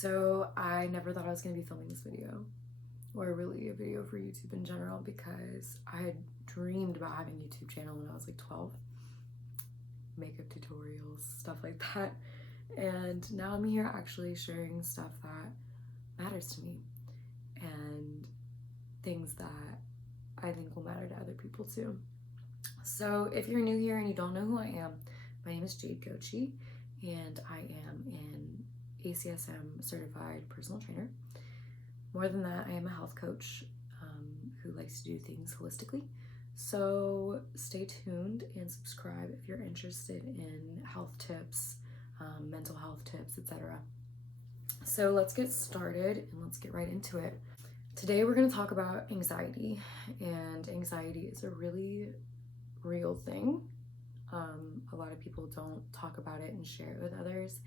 So I never thought I was going to be filming this video, or really a video for YouTube in general, because I had dreamed about having a YouTube channel when I was like 12. Makeup tutorials, stuff like that. And now I'm here actually sharing stuff that matters to me and things that I think will matter to other people too. So if you're new here and you don't know who I am, my name is jadeegotchy and I am an ACSM certified personal trainer. More than that, I am a health coach who likes to do things holistically. So stay tuned and subscribe if you're interested in health tips, mental health tips, etc. So let's get started and let's get right into it. Today we're going to talk about anxiety, and anxiety is a really real thing. A lot of people don't talk about it and share it with others,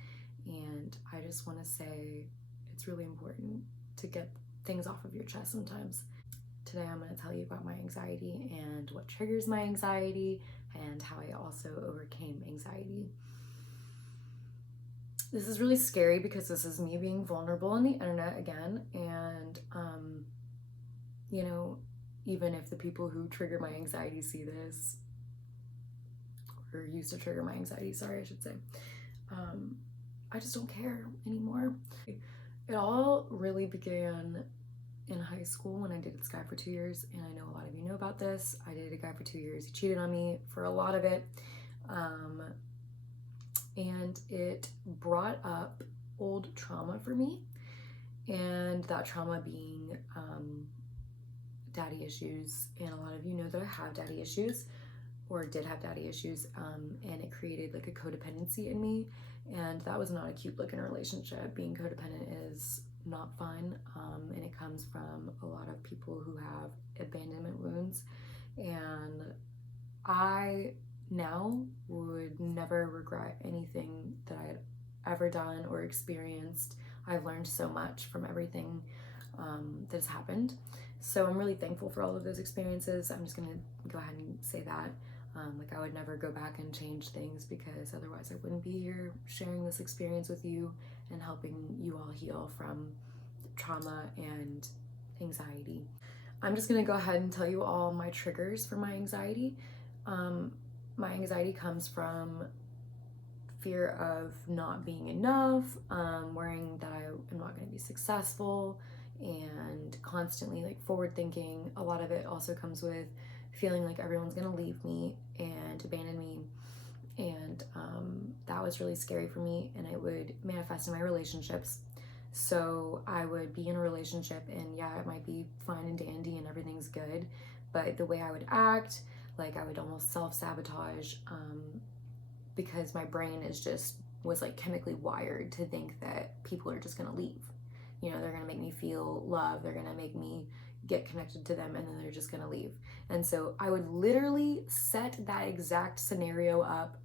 and I just want to say it's really important to get things off of your chest sometimes. Today I'm going to tell you about my anxiety and what triggers my anxiety and how I also overcame anxiety. This is really scary because this is me being vulnerable on the internet again, and even if the people who trigger my anxiety see this, or used to trigger my anxiety, sorry, I should say, I just don't care anymore. It all really began in high school when I dated this guy for 2 years, and I know a lot of you know about this. I dated a guy for 2 years. He cheated on me for a lot of it, and it brought up old trauma for me, and that trauma being daddy issues. And a lot of you know that I have daddy issues, or did have daddy issues, and it created like a codependency in me, and that was not a cute looking relationship. Being codependent is not fun, and it comes from a lot of people who have abandonment wounds, and I now would never regret anything that I had ever done or experienced. I've learned so much from everything that has happened, so I'm really thankful for all of those experiences. I'm just gonna go ahead and say that. I would never go back and change things, because otherwise I wouldn't be here sharing this experience with you and helping you all heal from trauma and anxiety. I'm just gonna go ahead and tell you all my triggers for my anxiety. My anxiety comes from fear of not being enough, worrying that I am not going to be successful, and constantly like forward thinking. A lot of it also comes with feeling like everyone's going to leave me and abandon me, and that was really scary for me, and it would manifest in my relationships. So I would be in a relationship, and yeah, it might be fine and dandy and everything's good, but the way I would act, like I would almost self-sabotage, because my brain was like chemically wired to think that people are just gonna leave. They're gonna make me feel love, they're gonna make me get connected to them, and then they're just gonna leave. And so I would literally set that exact scenario up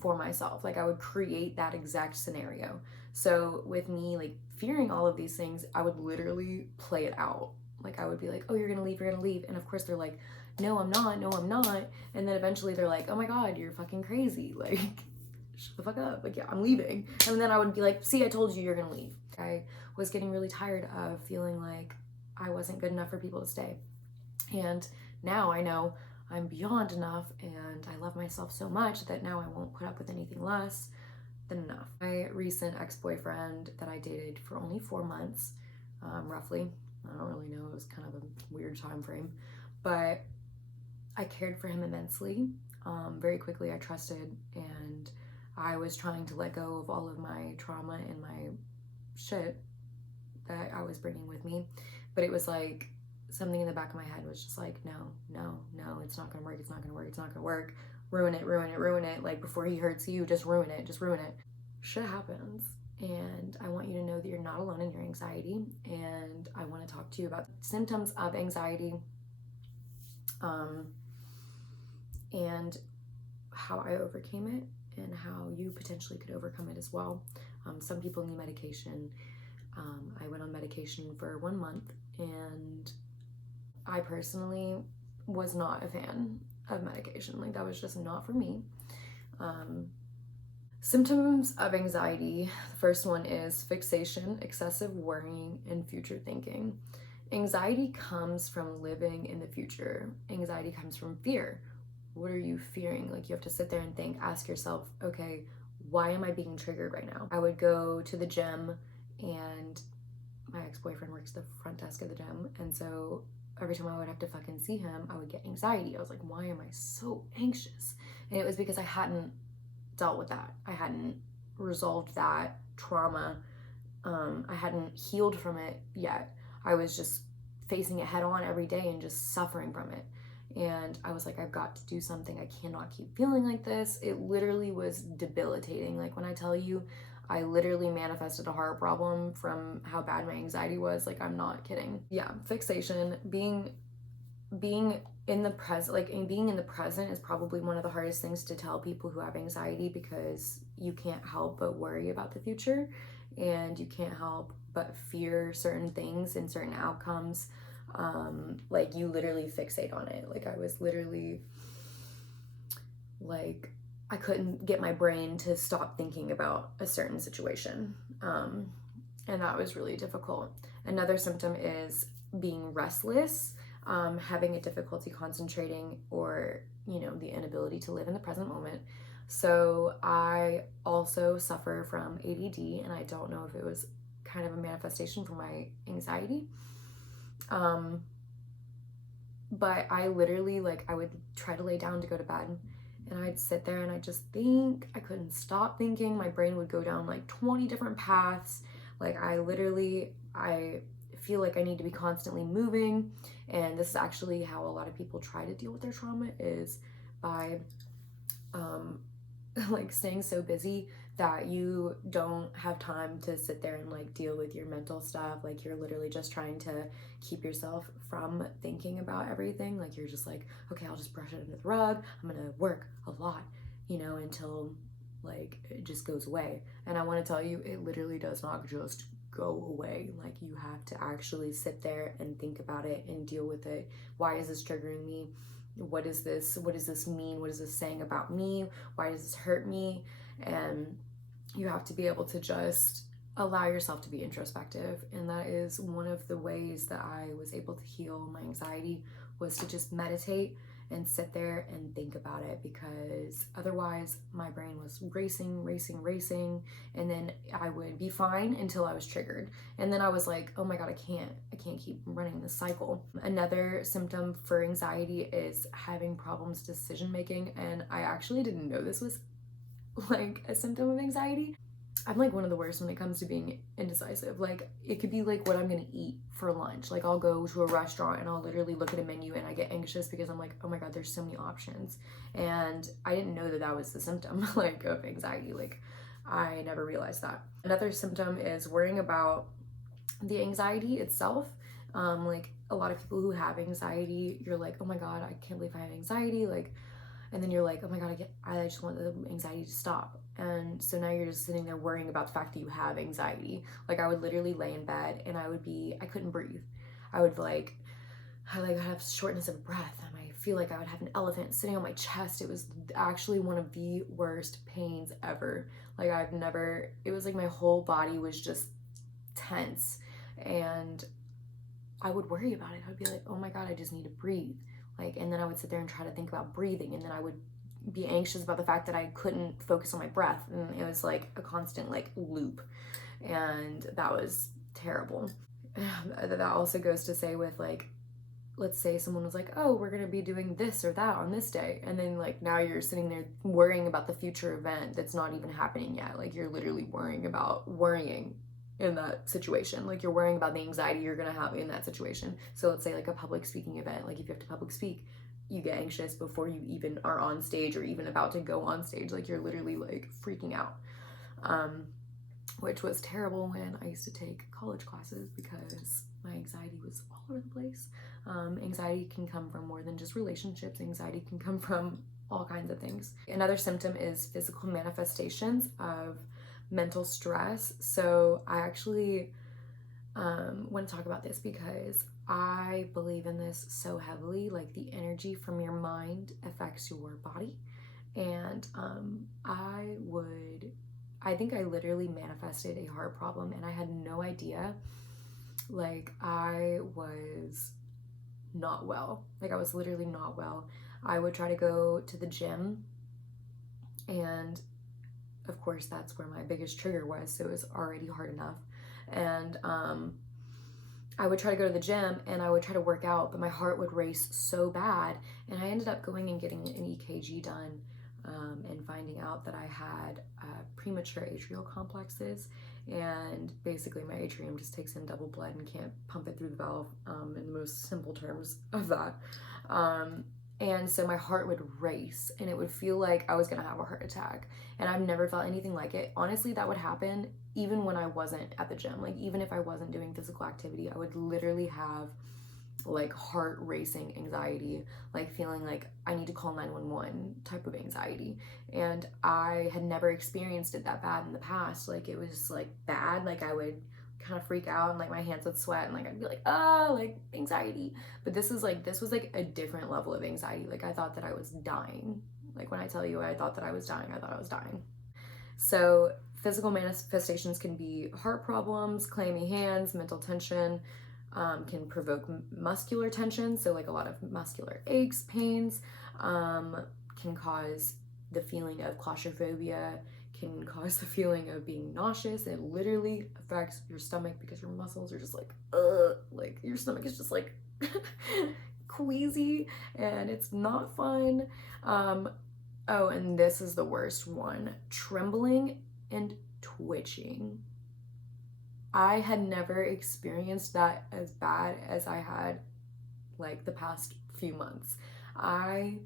for myself. Like I would create that exact scenario. So with me like fearing all of these things, I would literally play it out. Like I would be like, oh, you're gonna leave, and of course they're like, no, I'm not, and then eventually they're like, oh my god, you're fucking crazy, like shut the fuck up, like yeah, I'm leaving. And then I would be like, see, I told you you're gonna leave. I was getting really tired of feeling like I wasn't good enough for people to stay, and now I know I'm beyond enough, and I love myself so much that now I won't put up with anything less than enough. My recent ex-boyfriend that I dated for only 4 months, roughly, I don't really know, it was kind of a weird time frame, but I cared for him immensely. Very quickly I trusted, and I was trying to let go of all of my trauma and my shit that I was bringing with me, but it was like something in the back of my head was just like, no, it's not gonna work, ruin it, like before he hurts you, just ruin it. Shit happens, and I want you to know that you're not alone in your anxiety, and I want to talk to you about symptoms of anxiety, and how I overcame it, and how you potentially could overcome it as well. Some people need medication. I went on medication for 1 month, and I personally was not a fan of medication. Like that was just not for me. Symptoms of anxiety. The first one is fixation, excessive worrying, and future thinking. Anxiety comes from living in the future. Anxiety comes from fear. What are you fearing? Like, you have to sit there and think, ask yourself, okay, why am I being triggered right now? I would go to the gym, and my ex-boyfriend works the front desk of the gym, and so every time I would have to fucking see him, I would get anxiety. I was like, why am I so anxious? And it was because I hadn't dealt with that. I hadn't resolved that trauma. I hadn't healed from it yet. I was just facing it head on every day and just suffering from it. And I was like, I've got to do something. I cannot keep feeling like this. It literally was debilitating. Like, when I tell you, I literally manifested a heart problem from how bad my anxiety was. Like, I'm not kidding. Yeah, fixation, being in the present, like, being in the present is probably one of the hardest things to tell people who have anxiety, because you can't help but worry about the future, and you can't help but fear certain things and certain outcomes. Like, you literally fixate on it. Like, I was literally like, I couldn't get my brain to stop thinking about a certain situation, and that was really difficult. Another symptom is being restless, having a difficulty concentrating, or, the inability to live in the present moment. So I also suffer from ADD, and I don't know if it was kind of a manifestation from my anxiety. But I literally, like, I would try to lay down to go to bed, and I'd sit there and I'd just think. I couldn't stop thinking. My brain would go down like 20 different paths. Like, I feel like I need to be constantly moving. And this is actually how a lot of people try to deal with their trauma, is by like staying so busy that you don't have time to sit there and like deal with your mental stuff. Like, you're literally just trying to keep yourself from thinking about everything. Like, you're just like, okay, I'll just brush it under the rug. I'm gonna work a lot, until like it just goes away. And I want to tell you, it literally does not just go away. Like, you have to actually sit there and think about it and deal with it. Why is this triggering me? What is this? What does this mean? What is this saying about me? Why does this hurt me? And you have to be able to just allow yourself to be introspective. And that is one of the ways that I was able to heal my anxiety, was to just meditate and sit there and think about it, because otherwise my brain was racing, and then I would be fine until I was triggered, and then I was like, oh my god, I can't keep running this cycle. Another symptom for anxiety is having problems decision making, and I actually didn't know this was like a symptom of anxiety. I'm like one of the worst when it comes to being indecisive. Like, it could be like what I'm gonna eat for lunch. Like, I'll go to a restaurant and I'll literally look at a menu and I get anxious because I'm like, oh my god, there's so many options. And I didn't know that that was the symptom like of anxiety. Like, I never realized that. Another symptom is worrying about the anxiety itself. Like, a lot of people who have anxiety, you're like, oh my god, I can't believe I have anxiety. Like, and then you're like, oh my god, I just want the anxiety to stop. And so now you're just sitting there worrying about the fact that you have anxiety. Like, I would literally lay in bed and I couldn't breathe. I would I'd have shortness of breath, and I feel like I would have an elephant sitting on my chest. It was actually one of the worst pains ever. Like, it was like my whole body was just tense, and I would worry about it. I would be like, oh my god, I just need to breathe. Like, and then I would sit there and try to think about breathing, and then I would be anxious about the fact that I couldn't focus on my breath, and it was like a constant like loop, and that was terrible. That also goes to say with, like, let's say someone was like, oh, we're gonna be doing this or that on this day, and then like now you're sitting there worrying about the future event that's not even happening yet. Like, you're literally worrying about worrying in that situation. Like, you're worrying about the anxiety you're gonna have in that situation. So let's say like a public speaking event, like if you have to public speak, you get anxious before you even are on stage or even about to go on stage. Like, you're literally like freaking out, which was terrible when I used to take college classes, because my anxiety was all over the place. Anxiety can come from more than just relationships. Anxiety can come from all kinds of things. Another symptom is physical manifestations of mental stress. So I actually want to talk about this because I believe in this so heavily. Like, the energy from your mind affects your body, And I think I literally manifested a heart problem, and I had no idea. Like, I was not well. Like, I was literally not well. I would try to go to the gym, and of course that's where my biggest trigger was, so it was already hard enough. And I would try to go to the gym and I would try to work out, but my heart would race so bad, and I ended up going and getting an EKG done, and finding out that I had premature atrial complexes, and basically my atrium just takes in double blood and can't pump it through the valve, in the most simple terms of that. And so my heart would race and it would feel like I was gonna have a heart attack. And I've never felt anything like it. Honestly, that would happen even when I wasn't at the gym. Like, even if I wasn't doing physical activity, I would literally have like heart racing anxiety, like feeling like I need to call 911 type of anxiety. And I had never experienced it that bad in the past. Like, it was like bad. Like, I would kind of freak out and like my hands would sweat and like I'd be like, oh, like anxiety. But this was like a different level of anxiety. Like, I thought that I was dying. Like, when I tell you I thought that I was dying, I thought I was dying. So physical manifestations can be heart problems, clammy hands, mental tension, can provoke muscular tension. So like a lot of muscular aches, pains, can cause the feeling of claustrophobia, can cause the feeling of being nauseous. It literally affects your stomach because your muscles are just like your stomach is just like queasy, and it's not fun. Oh, and this is the worst one: trembling and twitching. I had never experienced that as bad as I had like the past few months. I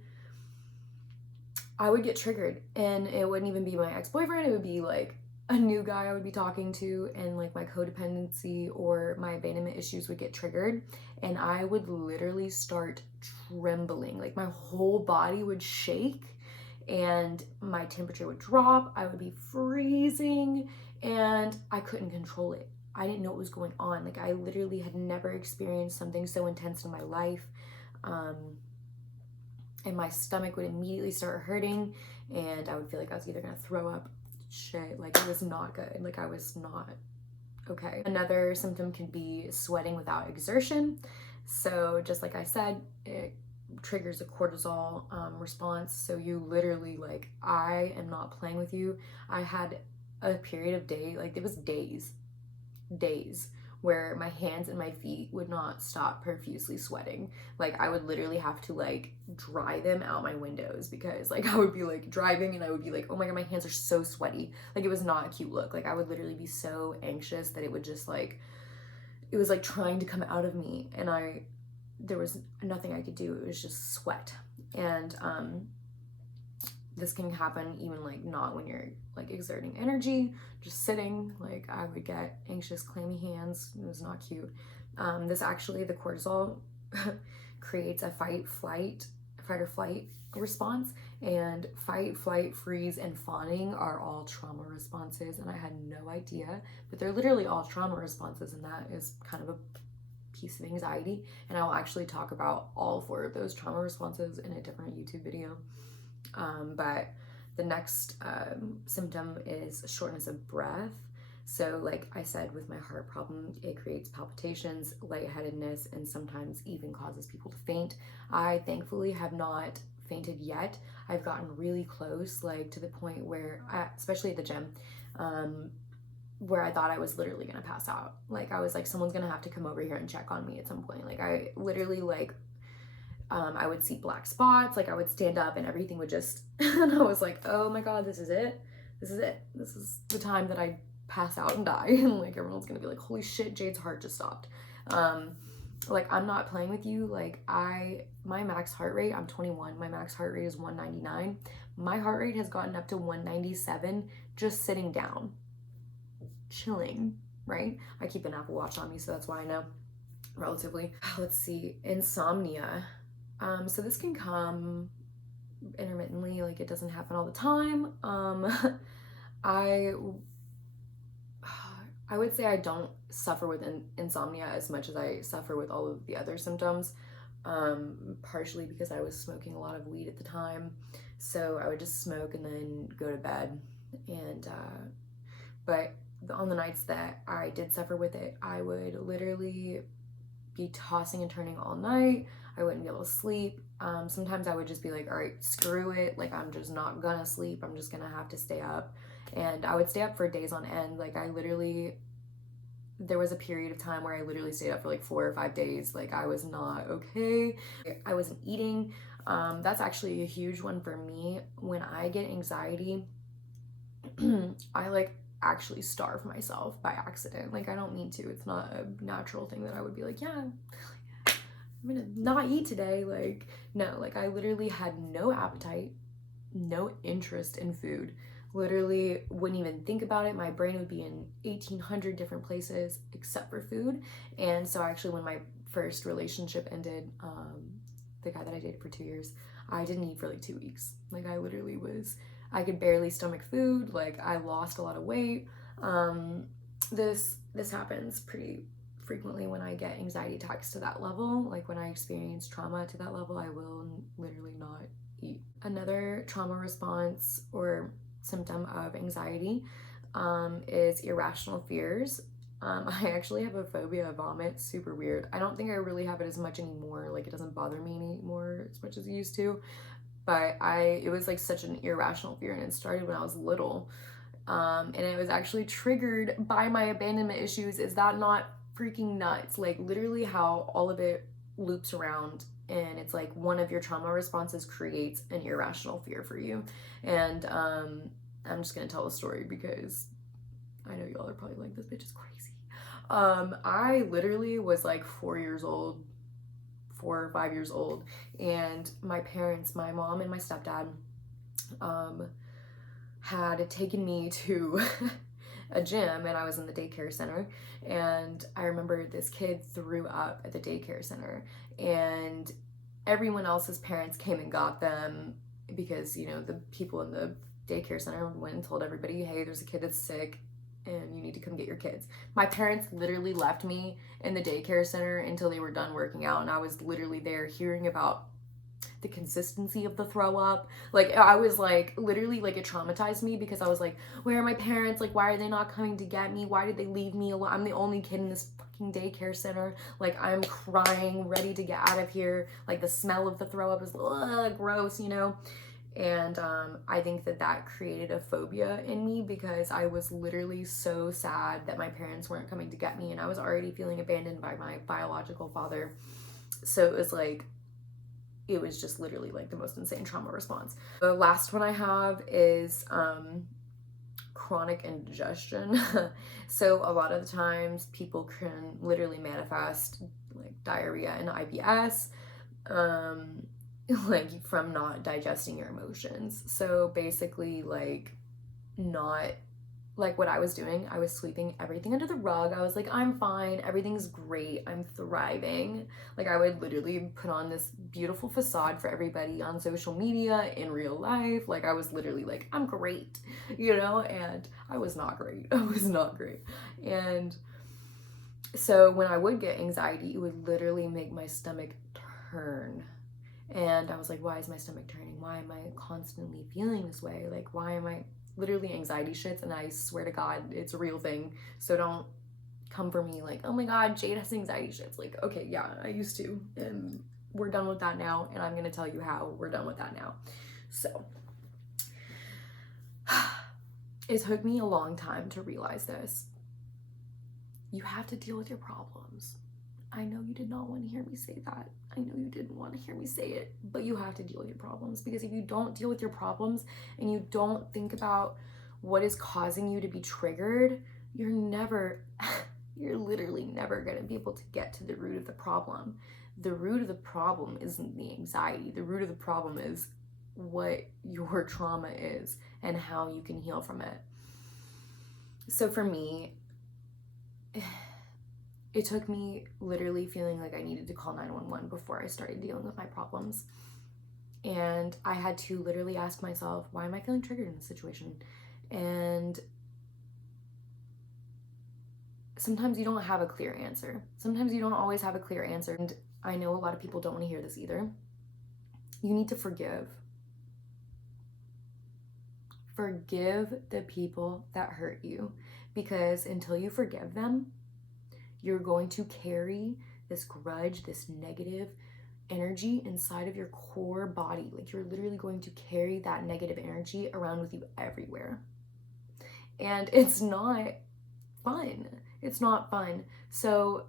would get triggered, and it wouldn't even be my ex-boyfriend, it would be like a new guy I would be talking to, and like my codependency or my abandonment issues would get triggered, and I would literally start trembling. Like, my whole body would shake and my temperature would drop. I would be freezing and I couldn't control it. I didn't know what was going on. Like, I literally had never experienced something so intense in my life. And my stomach would immediately start hurting, and I would feel like I was either gonna throw up. Shit, like, it was not good. Like, I was not okay. Another symptom can be sweating without exertion. So just like I said, it triggers a cortisol response. So you literally, like, I am not playing with you. I had a period of like, it was days where my hands and my feet would not stop profusely sweating. Like, I would literally have to like dry them out my windows, because like I would be like driving and I would be like, oh my god, my hands are so sweaty. Like, it was not a cute look. Like, I would literally be so anxious that it would just like, it was like trying to come out of me, and there was nothing I could do. It was just sweat. And this can happen even like not when you're like exerting energy, just sitting. Like, I would get anxious, clammy hands. It was not cute. The cortisol creates a fight or flight response, and fight, flight, freeze, and fawning are all trauma responses, and I had no idea, but they're literally all trauma responses, and that is kind of a piece of anxiety, and I'll actually talk about all 4 of those trauma responses in a different YouTube video. But the next symptom is shortness of breath. So like I said, with my heart problem, it creates palpitations, lightheadedness, and sometimes even causes people to faint. I thankfully have not fainted yet. I've gotten really close, like to the point where, especially at the gym, where I thought I was literally gonna pass out. Like, I was like, someone's gonna have to come over here and check on me at some point. Like, I literally like, I would see black spots. Like, I would stand up and everything would just, and I was like, oh my god, this is it. This is the time that I pass out and die. And like, everyone's gonna be like, holy shit, Jade's heart just stopped. Like, I'm not playing with you. Like, my max heart rate, I'm 21, my max heart rate is 199. My heart rate has gotten up to 197 just sitting down, chilling, right? I keep an Apple Watch on me, so that's why I know relatively. Let's see, insomnia. So this can come intermittently, like, it doesn't happen all the time. I would say I don't suffer with insomnia as much as I suffer with all of the other symptoms, partially because I was smoking a lot of weed at the time. So I would just smoke and then go to bed. And but on the nights that I did suffer with it, I would literally be tossing and turning all night. I wouldn't be able to sleep. Sometimes I would just be like, all right, screw it. Like, I'm just not gonna sleep. I'm just gonna have to stay up. And I would stay up for days on end. Like, there was a period of time where I literally stayed up for like 4 or 5 days. Like, I was not okay. I wasn't eating. That's actually a huge one for me. When I get anxiety, I like actually starve myself by accident. Like, I don't mean to. It's not a natural thing that I would be like, yeah, I'm gonna not eat today. Like, no, like I literally had no appetite, no interest in food. Literally wouldn't even think about it. My brain would be in 1,800 different places except for food. And so actually when my first relationship ended, the guy that I dated for 2 years, I didn't eat for like 2 weeks. Like I could barely stomach food. Like I lost a lot of weight. This happens pretty frequently when I get anxiety attacks to that level. Like when I experience trauma to that level, I will literally not eat. Another trauma response or symptom of anxiety is irrational fears. I actually have a phobia of vomit. Super weird. I don't think I really have it as much anymore. Like it doesn't bother me anymore as much as it used to. But it was like such an irrational fear, and it started when I was little. And it was actually triggered by my abandonment issues. Is that not freaking nuts? Like literally how all of it loops around, and it's like one of your trauma responses creates an irrational fear for you. And I'm just gonna tell a story because I know y'all are probably like, this bitch is crazy. I literally was like 4 or 5 years old, and my parents, my mom and my stepdad, had taken me to a gym, and I was in the daycare center, and I remember this kid threw up at the daycare center, and everyone else's parents came and got them because, you know, the people in the daycare center went and told everybody, hey, there's a kid that's sick and you need to come get your kids. My parents literally left me in the daycare center until they were done working out, and I was literally there hearing about the consistency of the throw up. Like I was like literally like it traumatized me because I was like, where are my parents? Like why are they not coming to get me? Why did they leave me alone? I'm the only kid in this fucking daycare center. Like I'm crying, ready to get out of here. Like the smell of the throw up is gross, you know? And I think that created a phobia in me because I was literally so sad that my parents weren't coming to get me, and I was already feeling abandoned by my biological father. So it was just literally like the most insane trauma response. The last one I have is chronic indigestion. So a lot of the times people can literally manifest like diarrhea and IBS, like from not digesting your emotions. So basically like what I was doing, I was sweeping everything under the rug. I was like, I'm fine, everything's great, I'm thriving. Like I would literally put on this beautiful facade for everybody on social media, in real life. Like I was literally like, I'm great, you know, and I was not great. I was not great. And so when I would get anxiety, it would literally make my stomach turn. And I was like, why is my stomach turning? Why am I constantly feeling this way? Like, why am I literally anxiety shits? And I swear to God, it's a real thing. So don't come for me like, oh my God, Jade has anxiety shits. Like, okay, yeah, I used to. And we're done with that now. And I'm going to tell you how we're done with that now. So it took me a long time to realize this. You have to deal with your problems. I know you did not want to hear me say that. I know you didn't want to hear me say it, but you have to deal with your problems, because if you don't deal with your problems and you don't think about what is causing you to be triggered, you're literally never going to be able to get to the root of the problem. The root of the problem isn't the anxiety. The root of the problem is what your trauma is and how you can heal from it. So for me, it took me literally feeling like I needed to call 911 before I started dealing with my problems. And I had to literally ask myself, why am I feeling triggered in this situation? And sometimes you don't have a clear answer. Sometimes you don't always have a clear answer. And I know a lot of people don't want to hear this either. You need to forgive. Forgive the people that hurt you, because until you forgive them, you're going to carry this grudge, this negative energy inside of your core body. Like, you're literally going to carry that negative energy around with you everywhere. And it's not fun. It's not fun. So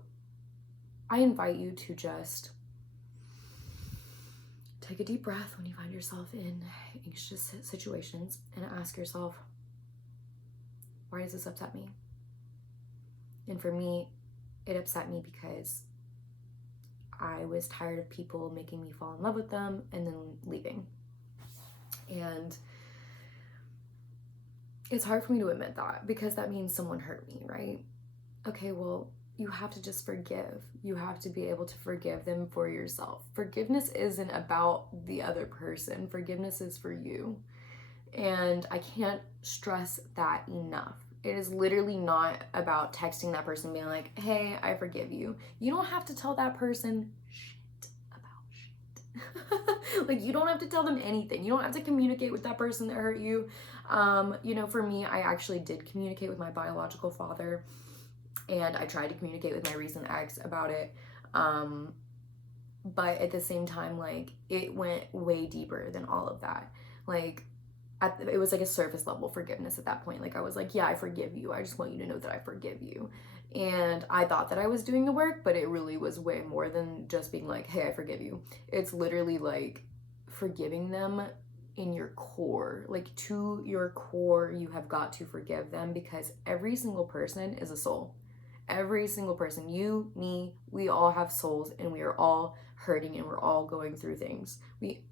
I invite you to just take a deep breath when you find yourself in anxious situations and ask yourself, why does this upset me? And for me, it upset me because I was tired of people making me fall in love with them and then leaving. And it's hard for me to admit that, because that means someone hurt me, right? Okay, well, you have to just forgive. You have to be able to forgive them for yourself. Forgiveness isn't about the other person. Forgiveness is for you. And I can't stress that enough. It is literally not about texting that person being like, hey, I forgive you. You don't have to tell that person shit about shit. Like, you don't have to tell them anything. You don't have to communicate with that person that hurt you. For me, I actually did communicate with my biological father, and I tried to communicate with my recent ex about it. But at the same time, like, it went way deeper than all of that. Like, it was like a surface level forgiveness at that point. Like, I was like, yeah, I forgive you. I just want you to know that I forgive you. And I thought that I was doing the work, but it really was way more than just being like, hey, I forgive you. It's literally like forgiving them in your core. Like, to your core, you have got to forgive them, because every single person is a soul. Every single person, you, me, we all have souls, and we are all hurting, and we're all going through things.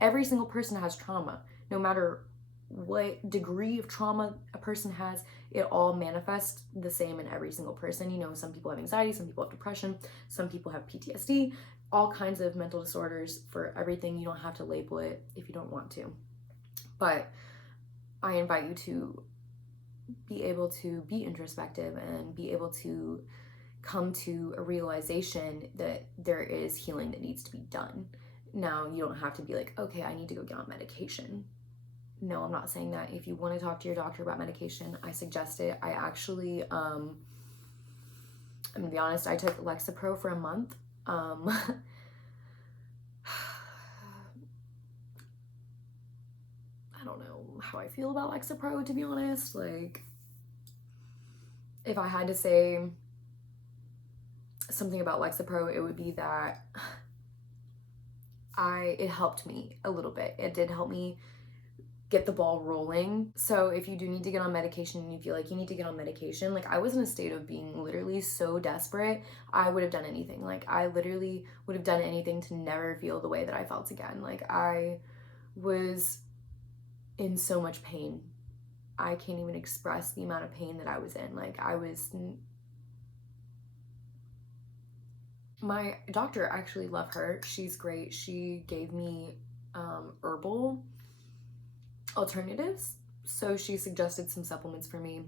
Every single person has trauma. No matter what degree of trauma a person has, it all manifests the same in every single person. You know, some people have anxiety, some people have depression, some people have PTSD, all kinds of mental disorders. For everything, you don't have to label it if you don't want to. But I invite you to be able to be introspective and be able to come to a realization that there is healing that needs to be done. Now, you don't have to be like, okay, I need to go get on medication. No, I'm not saying that. If you want to talk to your doctor about medication, I suggest it. I actually, I'm gonna be honest, I took Lexapro for a month. I don't know how I feel about Lexapro, to be honest. Like, if I had to say something about Lexapro, it would be that it helped me a little bit. It did help me get the ball rolling. So if you do need to get on medication and you feel like you need to get on medication, like, I was in a state of being literally so desperate, I would have done anything. Like, I literally would have done anything to never feel the way that I felt again. Like, I was in so much pain. I can't even express the amount of pain that I was in. Like, my doctor, actually love her. She's great. She gave me herbal alternatives. So she suggested some supplements for me.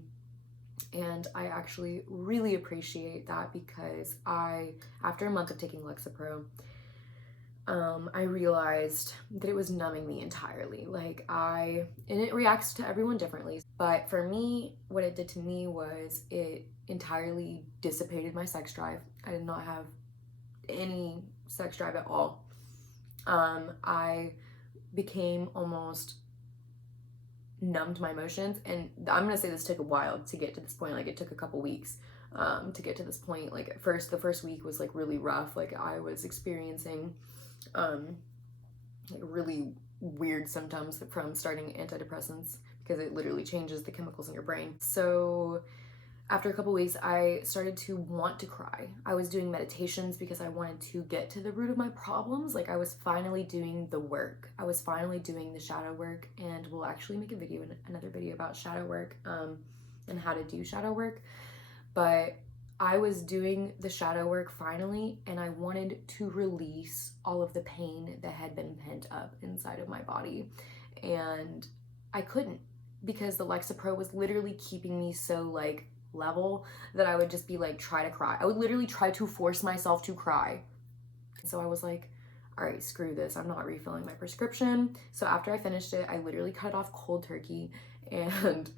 And I actually really appreciate that, because after a month of taking Lexapro, I realized that it was numbing me entirely. Like, and it reacts to everyone differently. But for me, what it did to me was it entirely dissipated my sex drive. I did not have any sex drive at all. I became almost numbed my emotions, and I'm gonna say this took a while to get to this point. Like, it took a couple weeks to get to this point. Like, at first, the first week was like really rough. Like, I was experiencing like really weird symptoms from starting antidepressants, because it literally changes the chemicals in your brain. So after a couple weeks, I started to want to cry. I was doing meditations because I wanted to get to the root of my problems. Like, I was finally doing the work. I was finally doing the shadow work, and we'll actually make another video about shadow work and how to do shadow work. But I was doing the shadow work finally, and I wanted to release all of the pain that had been pent up inside of my body. And I couldn't, because the Lexapro was literally keeping me so like level that I would just be like, try to cry. I would literally try to force myself to cry. So I was like, all right, screw this. I'm not refilling my prescription. So after I finished it, I literally cut it off cold turkey, and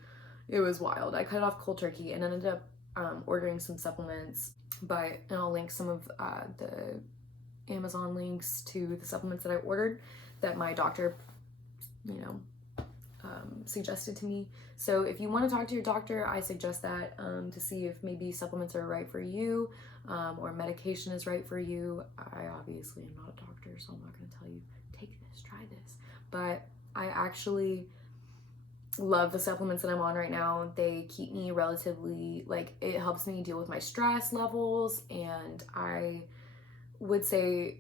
it was wild. I cut off cold turkey and ended up ordering some supplements, and I'll link some of the Amazon links to the supplements that I ordered that my doctor, suggested to me. So if you want to talk to your doctor, I suggest that to see if maybe supplements are right for you, or medication is right for you. I obviously am not a doctor, so I'm not going to tell you, take this, try this. But I actually love the supplements that I'm on right now. They keep me relatively, it helps me deal with my stress levels, and I would say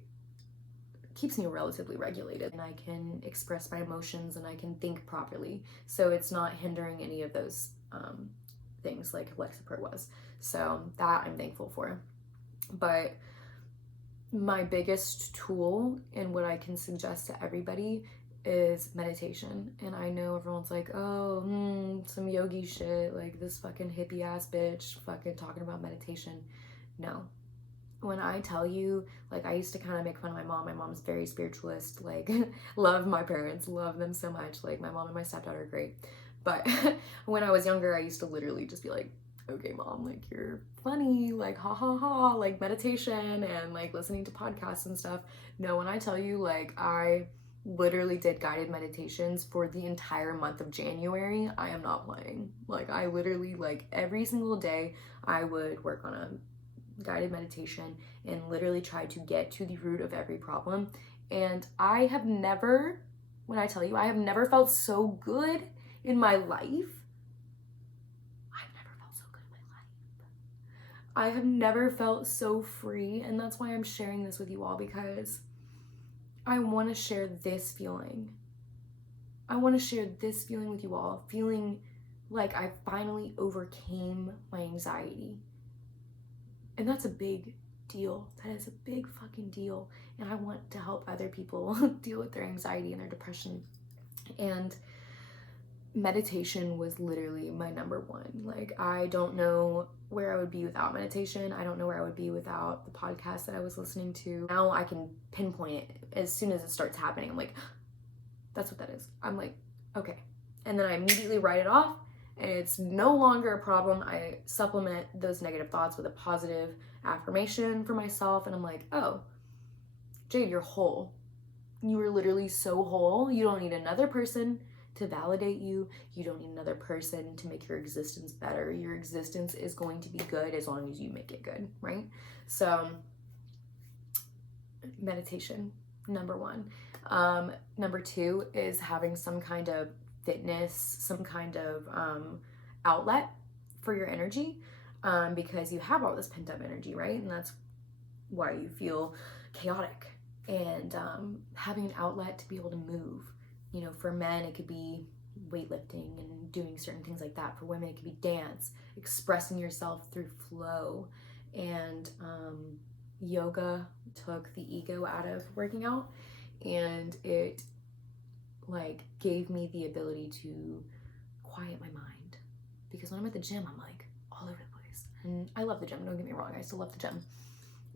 keeps me relatively regulated, and I can express my emotions and I can think properly. So it's not hindering any of those things like Lexapro was. So that I'm thankful for. But my biggest tool and what I can suggest to everybody is meditation. And I know everyone's like, oh, some yogi shit, like this fucking hippie ass bitch fucking talking about meditation. No. When I tell you, I used to kind of make fun of my mom. My mom's very spiritualist, love my parents, love them so much. My mom and my stepdad are great. But when I was younger, I used to literally just be like, okay, mom, you're funny, ha ha ha, meditation and listening to podcasts and stuff. No, when I tell you, I literally did guided meditations for the entire month of January. I am not playing. I literally, every single day, I would work on a guided meditation and literally try to get to the root of every problem. And I have never, when I tell you, I have never felt so good in my life. I've never felt so good in my life. I have never felt so free, and that's why I'm sharing this with you all, because I want to share this feeling. I want to share this feeling with you all, feeling like I finally overcame my anxiety. And that's a big deal. That is a big fucking deal. And I want to help other people deal with their anxiety and their depression. And meditation was literally my number one. I don't know where I would be without meditation. I don't know where I would be without the podcast that I was listening to. Now I can pinpoint it as soon as it starts happening. I'm like, that's what that is. I'm like, okay. And then I immediately write it off. And it's no longer a problem. I supplement those negative thoughts with a positive affirmation for myself. And I'm like, oh, Jade, you're whole. You are literally so whole. You don't need another person to validate you. You don't need another person to make your existence better. Your existence is going to be good as long as you make it good, right? So meditation, number one. Number two is having some kind of fitness, some kind of outlet for your energy, because you have all this pent up energy, right? And that's why you feel chaotic. And having an outlet to be able to move. For men, it could be weightlifting and doing certain things like that. For women, it could be dance, expressing yourself through flow. And yoga took the ego out of working out, and it gave me the ability to quiet my mind, because when I'm at the gym, I'm all over the place. And I love the gym, don't get me wrong, I still love the gym,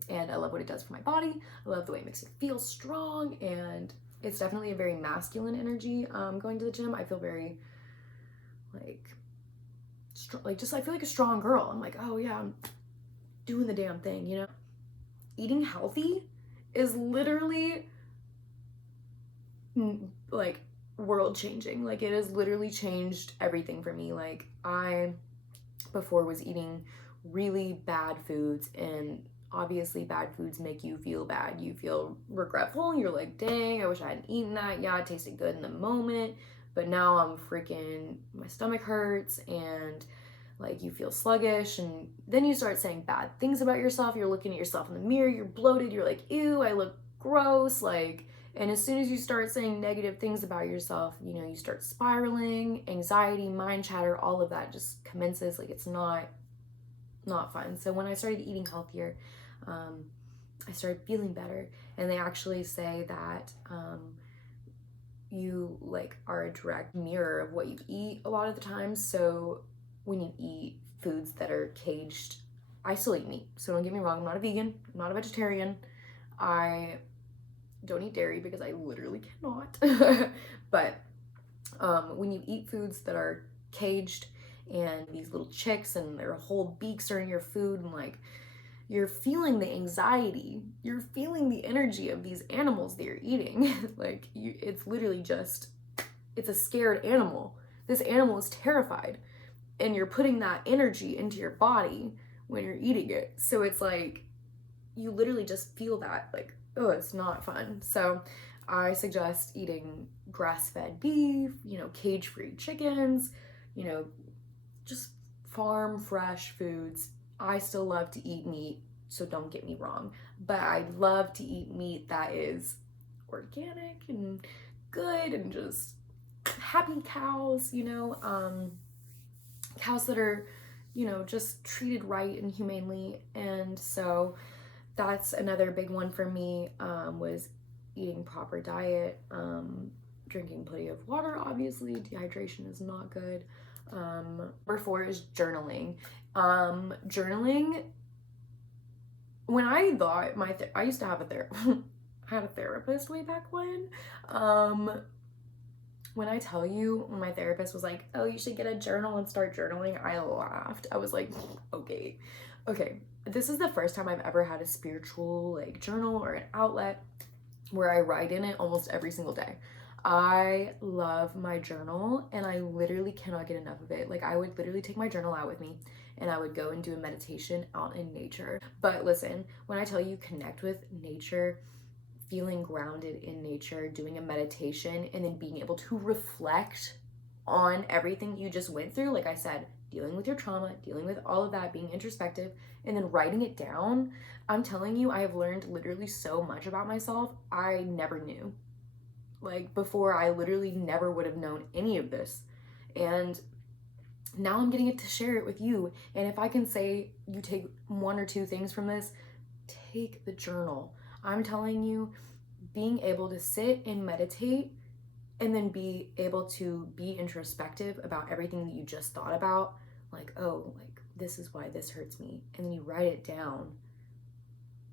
and I love what it does for my body. I love the way it makes me feel strong, and it's definitely a very masculine energy. Going to the gym, I feel very I feel like a strong girl. I'm like, oh yeah, I'm doing the damn thing. Eating healthy is literally world changing. It has literally changed everything for me. I before was eating really bad foods, and obviously bad foods make you feel bad. You feel regretful. You're like, dang, I wish I hadn't eaten that. Yeah, it tasted good in the moment, but now my stomach hurts, and you feel sluggish, and then you start saying bad things about yourself. You're looking at yourself in the mirror, you're bloated, you're like, ew, I look gross, and as soon as you start saying negative things about yourself, you start spiraling, anxiety, mind chatter, all of that just commences. It's not fun. So when I started eating healthier, I started feeling better. And they actually say that you are a direct mirror of what you eat a lot of the time. So when you eat foods that are caged, I still eat meat. So don't get me wrong, I'm not a vegan, I'm not a vegetarian. I don't eat dairy because I literally cannot. But when you eat foods that are caged, and these little chicks and their whole beaks are in your food, and like you're feeling the anxiety, you're feeling the energy of these animals that you're eating. Like it's literally just, it's a scared animal. This animal is terrified, and you're putting that energy into your body when you're eating it. So it's like you literally just feel that, like, oh, it's not fun. So I suggest eating grass-fed beef, cage-free chickens, just farm fresh foods. I still love to eat meat, so don't get me wrong, but I love to eat meat that is organic and good and just happy cows, cows that are, just treated right and humanely. And so that's another big one for me, was eating proper diet, drinking plenty of water. Obviously, dehydration is not good. Number 4 is journaling. Journaling, when I thought I used to have I had a therapist way back when. When I tell you, when my therapist was like, oh, you should get a journal and start journaling, I laughed. I was like, okay. This is the first time I've ever had a spiritual like journal or an outlet where I write in it almost every single day. I love my journal, and I literally cannot get enough of it. Like, I would literally take my journal out with me, and I would go and do a meditation out in nature. But listen, when I tell you connect with nature, feeling grounded in nature, doing a meditation, and then being able to reflect on everything you just went through, like I said, dealing with your trauma, dealing with all of that, being introspective, and then writing it down, I'm telling you, I have learned literally so much about myself I never knew. Like, before, I literally never would have known any of this. And now I'm getting it to share it with you. And if I can say you take 1 or 2 things from this, take the journal. I'm telling you, being able to sit and meditate and then be able to be introspective about everything that you just thought about, like, oh, like, this is why this hurts me, and then you write it down,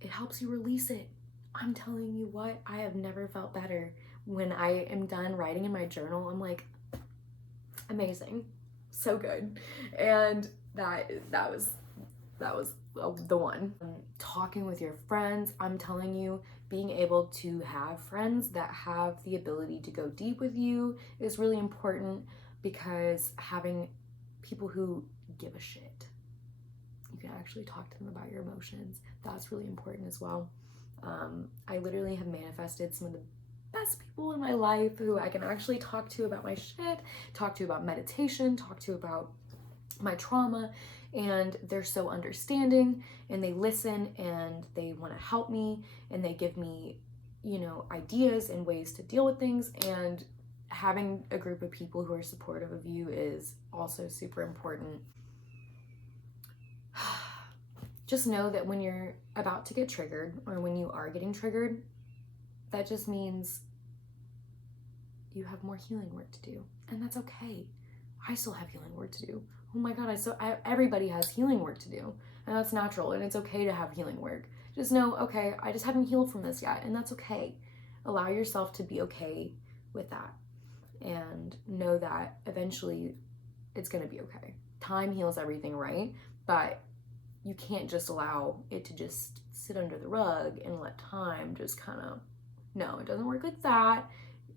it helps you release it. I'm telling you what, I have never felt better. When I am done writing in my journal, I'm like, amazing, so good. And that was the one. Talking with your friends, I'm telling you, being able to have friends that have the ability to go deep with you is really important, because having people who give a shit, you can actually talk to them about your emotions, that's really important as well. I literally have manifested some of the best people in my life who I can actually talk to about my shit, talk to about meditation, talk to about my trauma, and they're so understanding, and they listen, and they want to help me, and they give me, ideas and ways to deal with things. And having a group of people who are supportive of you is also super important. Just know that when you're about to get triggered, or when you are getting triggered, that just means you have more healing work to do, and that's okay. I still have healing work to do. Oh my God, everybody has healing work to do, and that's natural, and it's okay to have healing work. Just know, okay, I just haven't healed from this yet, and that's okay. Allow yourself to be okay with that, and know that eventually it's gonna be okay. Time heals everything, right? But you can't just allow it to just sit under the rug and let time just no, it doesn't work like that.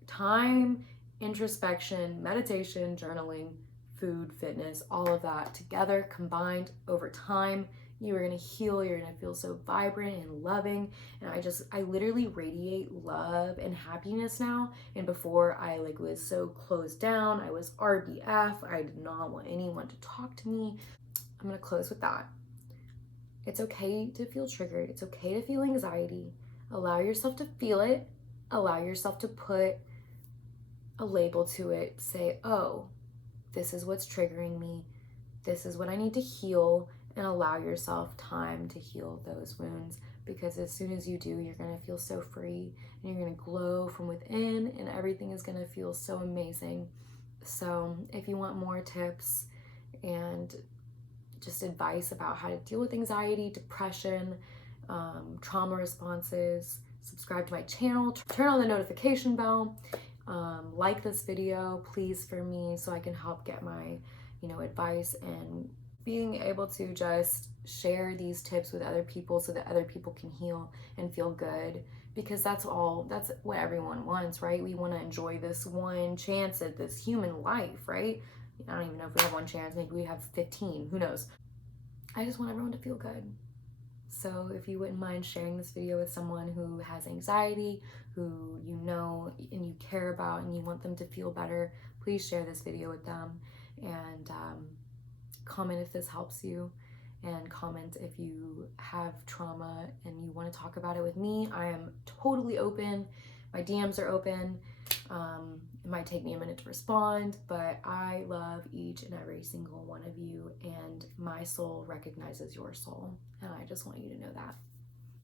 Time, introspection, meditation, journaling, food, fitness, all of that together, combined over time, you are going to heal. You're going to feel so vibrant and loving. And I literally radiate love and happiness now. And before, I was so closed down. I was RBF. I did not want anyone to talk to me. I'm going to close with that. It's okay to feel triggered. It's okay to feel anxiety. Allow yourself to feel it. Allow yourself to put a label to it. Say, oh, this is what's triggering me. This is what I need to heal, and allow yourself time to heal those wounds, because as soon as you do, you're going to feel so free, and you're going to glow from within, and everything is going to feel so amazing. So if you want more tips and just advice about how to deal with anxiety, depression, trauma responses, subscribe to my channel, turn on the notification bell. Like this video, please, for me, so I can help get my, advice, and being able to just share these tips with other people so that other people can heal and feel good, because that's what everyone wants, right? We want to enjoy this one chance at this human life, right? I don't even know if we have one chance, maybe we have 15, who knows? I just want everyone to feel good. So if you wouldn't mind sharing this video with someone who has anxiety, who you know and you care about and you want them to feel better, please share this video with them, and comment if this helps you, and comment if you have trauma and you want to talk about it with me. I am totally open. My DMs are open. It might take me a minute to respond, but I love each and every single one of you, and my soul recognizes your soul, and I just want you to know that.